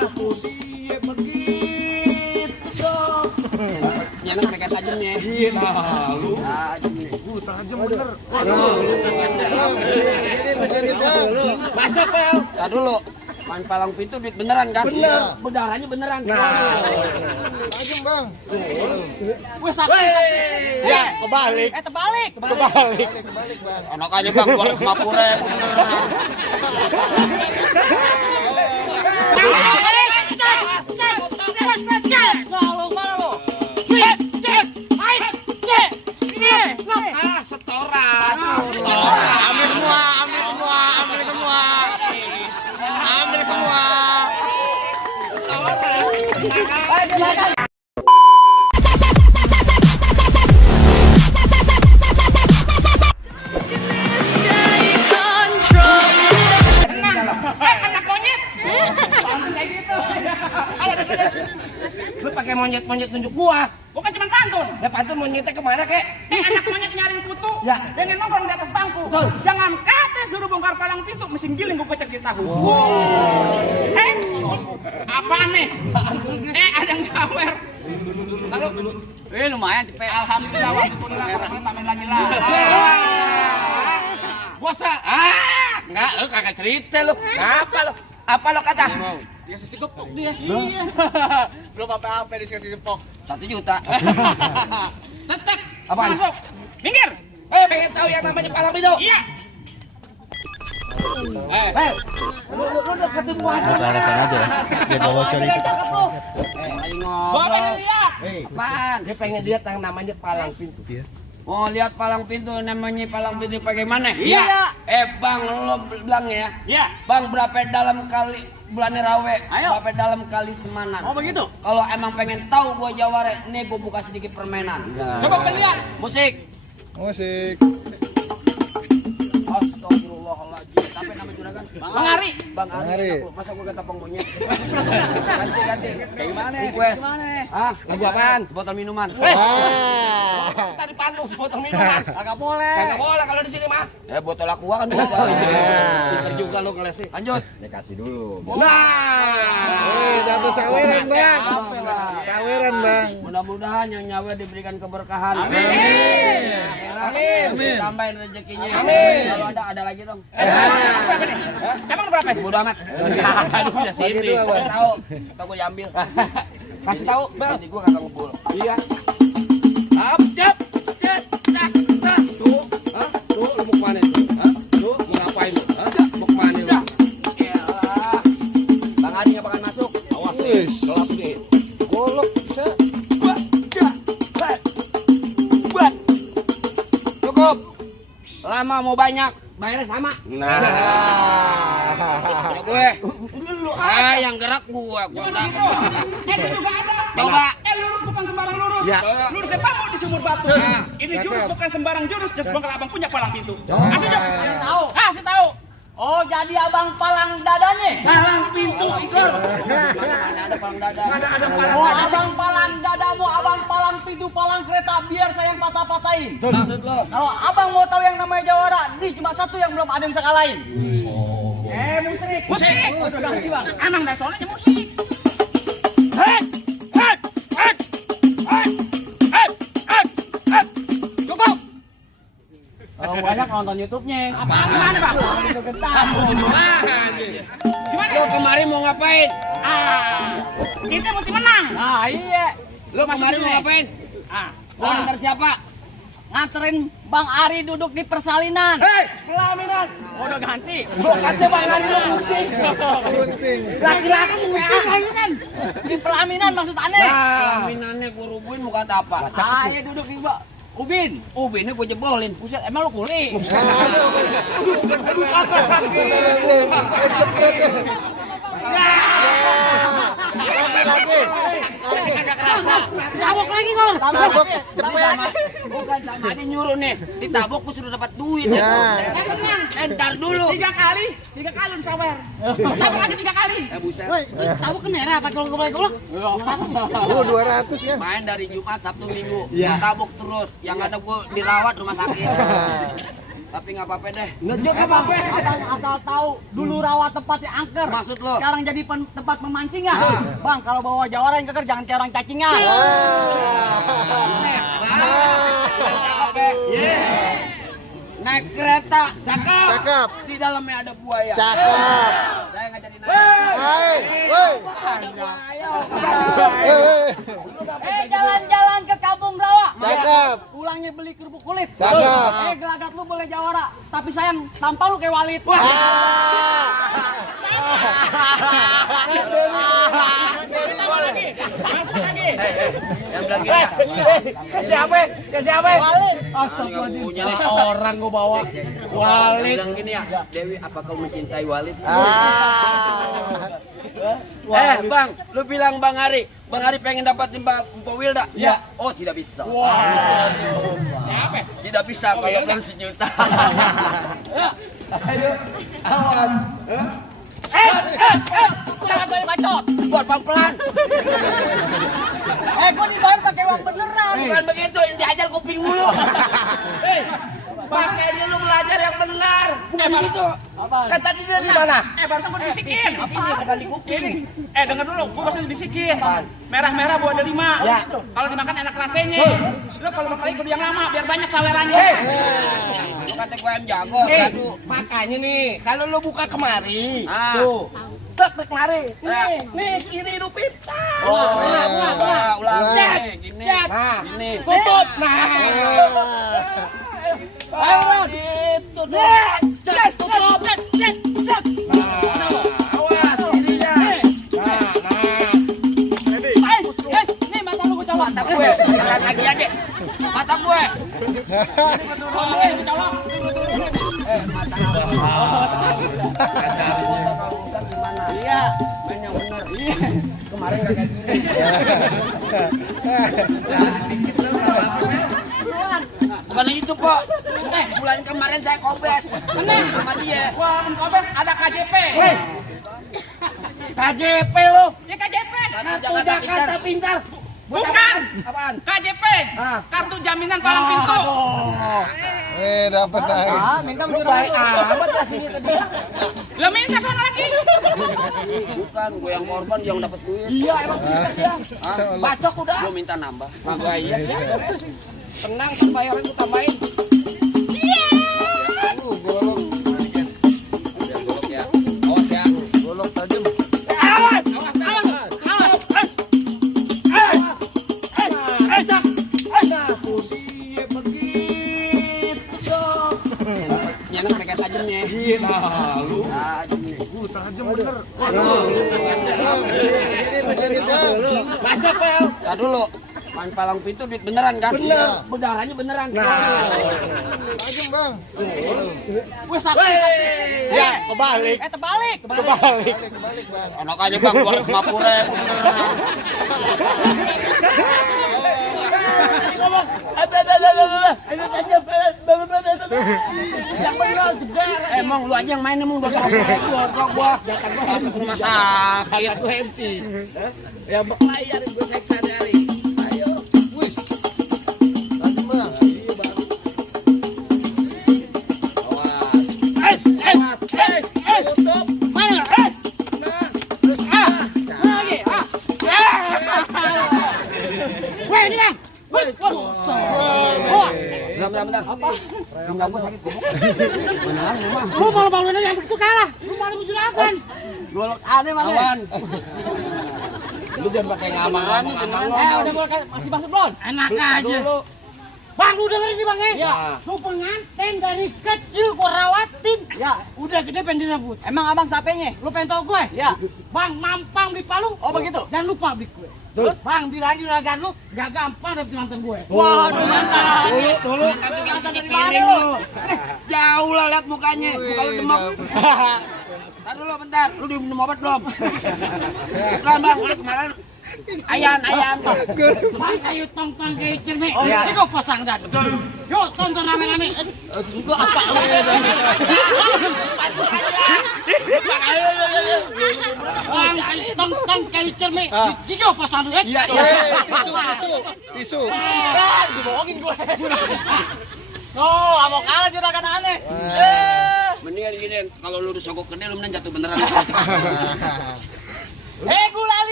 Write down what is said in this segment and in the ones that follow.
Iya begitu dong. Jangan mereka sajemnya. Iya lalu. Tajam bener. Baca pel. Tar dulu. Pan palang pintu duit beneran kan? Bener. Bedaranya beneran. Tajam bang. Wes sakit. Ya kebalik. Terbalik. Kebalik bang. Anak aja bang 250.000. Setoran. Ambil semua. Anak monyet. Kayak gitu. Lu pakai monyet tunjuk gua. Bukan cuma pantun. Ya pantun monyetnya kemana kek? Anak monyet nyariin kutu. Ya. Pengen nongkrong di atas bangku. Betul. Jangan kata suruh bongkar palang pintu, mesin giling gua pecah di tahu. Apaan nih? Ada yang gawer. Lalu, lumayan cepet. Alhamdulillah waktu itu tambahin lagi lah. Bosa. Enggak, lu kagak cerita lu. Apa lu? Apa lo kata? Dia sisi gepok dia. Iya. Belum apa-apa dia sisi gepok. 1 juta. Tetep. Apa? Masuk. Minggir. Pengen tahu yang namanya palang pintu? Iya. Lu deketin gua. Alasan aja. Dia bawa cari itu. Lagi ngobrol. Bawa lihat. Apaan? Dia pengen lihat yang namanya palang pintu. Iya. Oh, lihat palang pintu, namanya palang pintu bagaimana? Iya. Bang, lo bilang ya. Iya. Bang, berapa dalam kali bulan Rawe? Ayo. Berapa dalam kali semanan? Oh begitu. Kalau emang pengen tahu gua jaware, nih gua buka sedikit permainan. Coba lihat. Musik. Astagfirullahaladzim. Sampai nama juragan. Bang Ari. Bang Ari. Masa gua kata monyet. Ganti. Kayak gimana? Request. Hah? Lagu apaan? Sebotol minuman. Tadi pantun sebotol minuman. Kagak boleh. Kagak boleh kalau di sini mah. Botol aqua kan bisa. Pinter juga lo ngelesnya. Lanjut. Dikasih dulu. Dapat saweran bang. Saweran bang. Mudah-mudahan yang nyawa diberikan keberkahan. Amin. Amin. Tambahin rezekinya. Amin. Kalau ada lagi dong. Emang berapa? Bodo amat. Aduh, udah sini. Tahu. Tahu gue diambil. Kasih tahu, Bang. Jadi gua kagak ngebul. Iya. Jap. Tuh. Hah? Tuh lu mau kemana itu? Hah? Tuh mau ngapain lu? Hah? Mau kemana lu? Yalah. Bang Adi enggak bakal masuk. Awas. Gelap deh. Golok bisa. Cukup. Lama mau banyak, bayarnya sama. Nah. Gue. Yang gerak gua dapat. Coba. Lurus bukan sembarang lurus. Ya. Lurusnya bambu di sumur batu. Ini jurus bukan sembarang jurus. Just bangkal abang punya palang pintu. Kasih tahu. Kasih tahu. Oh, jadi abang palang dadanya? Palang pintu Igor. Mana ada palang dada? Mana ada palang Oh, dada? abang palang dadamu, abang palang pintu, palang kereta, biar saya yang patah-patahin. Maksud lo? Kalau abang mau tahu yang namanya jawara, nih cuma satu yang belum ada yang bisa kalahin. Musik. Musik. Ganti bang. Emang dah soalnya musik. Cukup. Banyak nonton YouTube-nya. Apaan gimana bang? Gimana? Lo kemarin mau ngapain? Kita mesti menang. Ah iya. Lo kemarin mau ngapain? Mau antar siapa? Nganterin Bang Ari duduk di persalinan. Pelaminan. Udah ganti. Bukannya Bang Ari lo gunting. Laki-laki kan. Di pelaminan maksud aneh. Pelaminannya gue rubuhin mau kata apa? Saya duduk di Ubin. Ubinnya gue jebolin. Buset, emang lu kuli? Lagi. Tabok lagi kok. Tabok cepet. Bukan sama dia nyuruh nih. Ditabok gue sudah dapat duit. Ya. Entar dulu. 3 kali lu sawer. Tabok lagi 3 kali. Buset. Tabok kan merah apa kalau goblok? 200 ya. Main dari Jumat, Sabtu, Minggu. Tabok terus. Yang ada gue dirawat rumah sakit. Tapi nggak apa-apa deh. Ngejek abang, abang asal tahu dulu rawa tempatnya angker. Maksud lo? Sekarang jadi tempat memancing ya. Bang, kalau bawa jawara yang keker jangan kayak orang cacingan. Naik kereta, Cakep. di dalamnya ada buaya. Cakep. Saya nggak jadi naik. Hai, woi. Jalan-jalan ke kampung rawa. Cakep. Pulangnya beli kerupuk kulit. Cakep. Gelagat lu boleh jawara. Tapi sayang, tampal lu kayak Walid. Yang bilang gini ya. Ke siapa? Walid. Punya Orang gua bawa. Walid. Bilang gini ya. Dewi, apa kau mencintai Walid? Bang, lu bilang Bang Ari pengen dapatin Mpok Wilda? Iya. Oh, tidak bisa. Tidak bisa kalau belum sejuta. Awas. Jangan banyak bacot. Buat pelan-pelan. Gua dibayar pakai uang beneran. Bukan begitu, yang diajar kuping mulu. Makanya lu belajar yang benar. Bukan begitu. Kata dia di mana? Barusan gua dibisikin. Di sini kata di kuping. Dengar dulu, gua barusan dibisikin. Merah-merah buah delima. Kalau dimakan enak rasanya. Lu kalau makan ikut yang lama biar banyak saleranya. Kata gua yang jago. Aduh. Makanya nih, kalau lo buka kemari, Ah. tuh, tek kemari, nih kiri lu pintar. Ulang. Cet, Gini. nah, Gini. tutup, nah. Ayo, Itu deh, cet, tutup, cet. Awas, ininya. nih mata lu gua colok. Mata gue. Jalan lagi aja. Mata gue. Iya. Main yang bener. Kemarin gak kayak gini. Bukan itu, Pak. Bulan kemarin saya kobes. Sama dia. Wah, kobes ada KJP. KJP lo, Ya KJP. Kartu Jakarta Pintar. Bukan. Apaan? KJP. Kartu jaminan palang pintu. Dapat lagi. Minta Lu baik amat dah sini tadi. Lah minta sana lagi. Bukan, gue yang korban yang dapat duit. Iya, emang pintar dia. Bacok udah. Gue minta nambah. Kagak iya sih. Tenang, bayaran lu tambahin. Golok. Golok ya. Awas ya. Golok tajam. Awas. Nyanyi mereka tajamnya. Iya, lalu. Tajam bener. Bacok, Pel. Tadi dulu. Main palang pintu duit beneran kan? Bener. Bedaranya beneran. Tajam, Bang. Gue sakit. Ya, kebalik. Terbalik. Kebalik, Bang. Enak aja Bang, 250.000. Yang bener juga. Emang lu aja yang main emang 250.000 gua. Habis rumah sakit. Gue MC. Ya bayar gue seksa dari. Ayo. Tajam, Bang. Tutup. Mana? Lagi. Weh, ini Bang. Bentar. Tinggal gua sakit gua. Lu malu-maluin aja yang begitu kalah. Lu malu juragan. Golok aneh mana? Awan. Lu jangan pakai ngamang-ngamang. Udah boleh masih masuk belum? Enak aja. Bang, lu dengerin nih Bang ya? Iya. Lu pengantin dari kecil gua rawatin. Ya. Udah gede pengen disebut. Emang abang sapenya? Lu pengen tau gue? Ya. Bang, mampang di Palu. Oh begitu? Jangan lupa beli kue. Terus Bang, bilang juragan lu gak gampang dapet mantan gue. Waduh, mantap. Dulu. Dari mana lu? Jauh lah lihat mukanya. Muka lu demam. Bentar dulu bentar. Lu minum obat belum? Bukan Bang, udah kemarin ayan. Bang, ayo tonton Gecer nih. Oh, iya. Itu pasang dan. Yuk tonton rame-rame. Gua apa? Bang, ayo tonton Gecer nih. Yuk pasang dulu. Iya. Tisu. Dibohongin gue. Oh, abang kalah juragan aneh. Mendingan gini, kalau lu disogok gede lu mending jatuh beneran.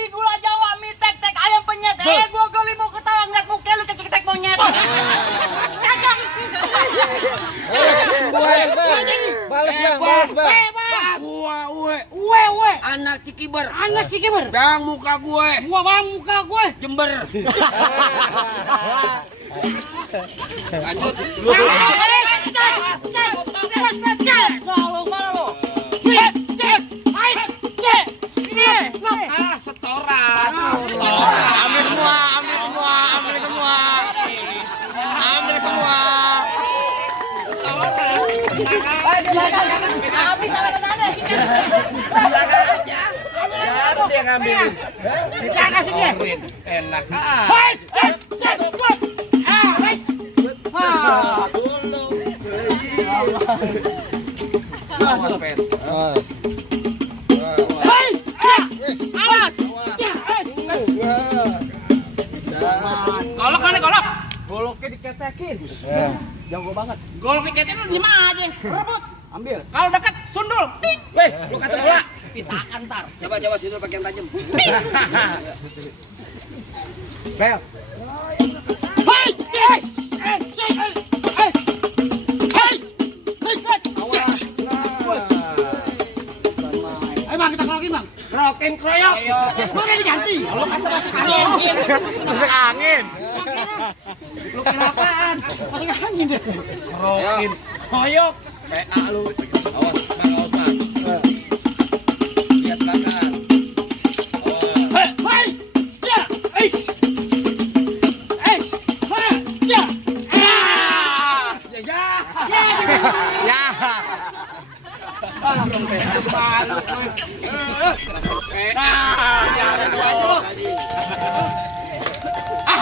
Gula Jawa, mie tek ayam penyet. Gua geli mau ketawa ngeliat muka lu tek monyet. Cakang. Balas bang. Uwe. Anak Cikiber. Bang muka gue. Jember. Lanjut. Setoran. Ambil semua. Habis juragan aneh. Baru dia ngambilin. Jangan kasih dia. Enak. Awas, Pet. Golok. Goloknya diketekin. Jago banget. Golok diketin lu di mana aja? Rebut. Ambil. Kalau dekat sundul. Weh, lu kata bola. Pitakan ntar. Coba situ pakai yang tajam. Bel. Bang, kita kerokin bang. Kerokin kroyok. Mau udah diganti. Lu kata masuk angin. Masuk angin. Lu kira apaan? Masuk angin deh. Kerokin. Koyok. Lu. Awas, Bang. Lihat belakang.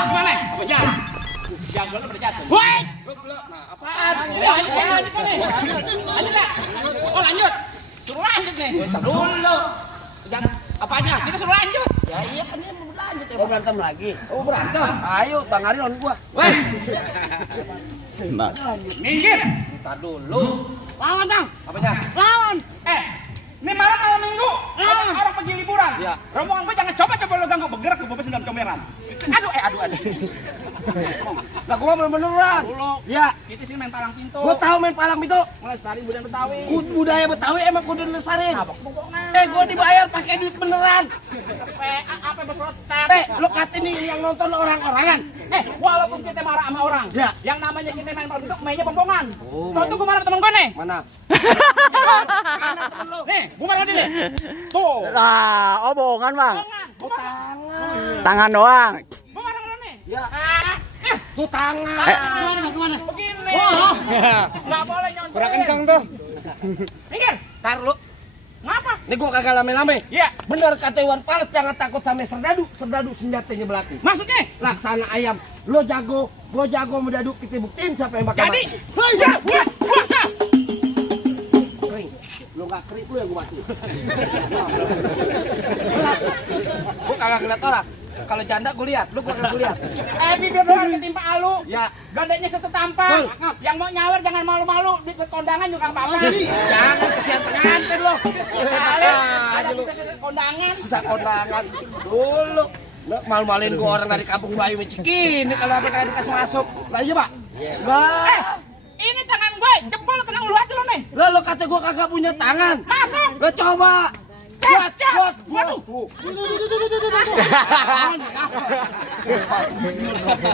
Gimana? Apa jalan? Jangan lu berjatuh. Woi. Apaan? Lanjut. Suruh lanjut nih. Dulu. Apanya? Kita suruh lanjut. Ya iya kan ini mau lanjut ya. Oh, berantem lagi. Oh berantem. Ayo, Bang Ari lawan gua. Weh. Minggir. Entar dulu. Lawan bang. Apanya? Lawan. Ini malam minggu. Orang pergi liburan. Ya. Rombongan gue jangan coba lu ganggu bergerak ke bebesin dalam comberan. Aduh. Lah gua belum beneran. Dulu. Ya, Kita sini main palang pintu. gua tahu main palang itu. Melestari budaya Betawi. Budaya Betawi emang kudu lestariin. Bohongan. Gua dibayar pakai duit beneran. Apa bersotet? Lo kata ini yang nonton orang-orangan. Walaupun kita marah sama orang, Ya. yang namanya kita main palang pintu mainnya bohongan. Oh, Tuh gue marah sama temen gue nih. Mana? Nih, gue marah dia nih. Tuh. Oh bohongan bang. Bohongan. Gue marah. Tangan doang. Gue marah sama lu nih. Ya. Tuh tangan. Kemana? Begini. Nggak boleh nyontek. Kurang kencang tuh. Minggir. Tar lu. Ngapa? Ini gua kagak lame-lame. Iya. Bener kata Iwan Fals, jangan takut sama serdadu senjatanya belati. Maksudnya? Laksana ayam. Lo jago, gua jago medadu, kita buktiin siapa yang bakal Jadi, mati. ya, buat. Kering. Lo gak kering, lo yang gua mati. Gua kagak ngeliat orang. Kalau janda gua lihat, lu gua kagak lihat. Bibir doang ketimpa alu. Ya. Gandanya satu tampang. Yang mau nyawer jangan malu-malu. Di kondangan juga nggak apa-apa. Jangan kesian pengantin lo. Kali ada sisa kondangan. Sisa kondangan dulu. Malu-maluin gua orang dari kampung Bayu Cikini kalau apa kagak dikasih masuk. Lah iya, Pak. Lah. Ini tangan gue jebol kena ulu aja lo nih. Lah lo kata gua kagak punya tangan. Masuk. Lo coba. Buat. Waduh.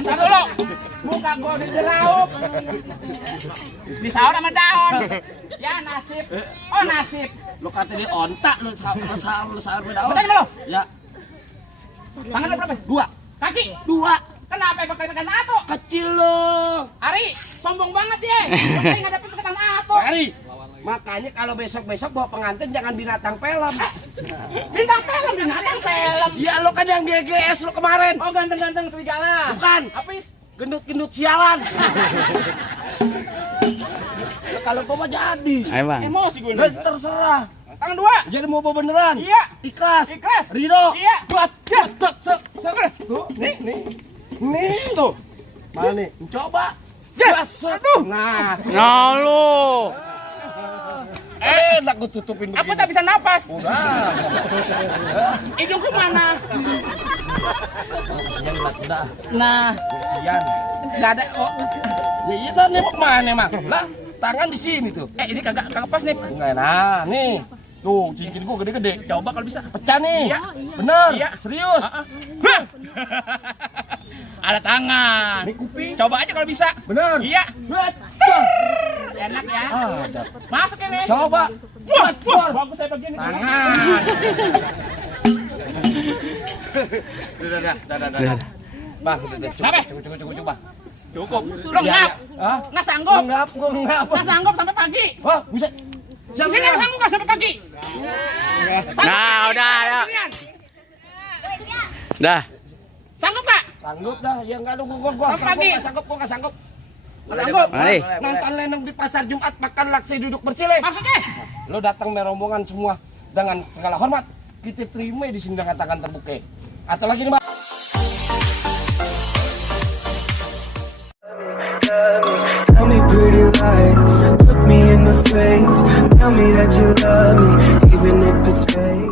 Ntar dulu. Muka gue udah jeraup. Disaur sama daun. Ya nasib. Oh nasib. Lo kata dia ontak lo sahur beda. Betul lo? Ya. Tangan lo berapa? 2. Kaki? 2. Kenapa pakai tekan satu? Kecil lo. Ari, sombong banget dia. Penting ngadepin tekan satu. Hari. Makanya kalau besok-besok bawa pengantin jangan binatang film. Bintang film, binatang film. Ya lo kan yang GGS lo kemarin. Oh ganteng-ganteng serigala. Bukan. Habis Gendut-gendut sialan. Kalau gua mah jadi. Ayo bang. emosi gue. Terserah. Tangan 2. Jadi mau bawa beneran? Iya. Ikhlas. Ikhlas. Ridho. Iya. Buat. Ya. Tuh. Nih. Tuh. Mana nih? Coba. Nah, Nah lu. enak gue tutupin Aku begini. tak bisa nafas. Udah. Hidungku mana? Kasihan lah, udah. Nah. Kasihan. Enggak ada. Oh. Ya iya dah, nembok mana emang? Lah, tangan di sini tuh. Ini kagak pas nih. Enggak enak. Nih. Tuh, cincin gua gede-gede. Coba kalau bisa. Pecah nih. Iya. Bener. Iya. Serius. Ada tangan. Ini kuping. Coba aja kalau bisa. Bener. Iya. Betul. Enak ya. Ada. Masuk ini. Coba. Wah, bagus saya bagian ini. Tangan. Dah. Bang, udah. Kenapa? Coba. Cukup. Lo ngap. Hah? Nggak sanggup. Gua enggak. Nggak sanggup sampai pagi. Wah, bisa. Di sini nggak sanggup nggak sampai pagi. Nah, udah ya. Dah. Sanggup Pak? Sanggup dah. Ya enggak ada gua Sampai pagi. Nggak sanggup. Nggak sanggup. Mari. Nonton lenong di pasar Jumat, makan laksi duduk bersile. Maksudnya? Lo datang rombongan semua dengan segala hormat. Kita terima di sini dengan tangan terbuka. Atau lagi nih, Mbak. Tell me pretty lies, look me in the face. Tell me that you love me, even if it's fake.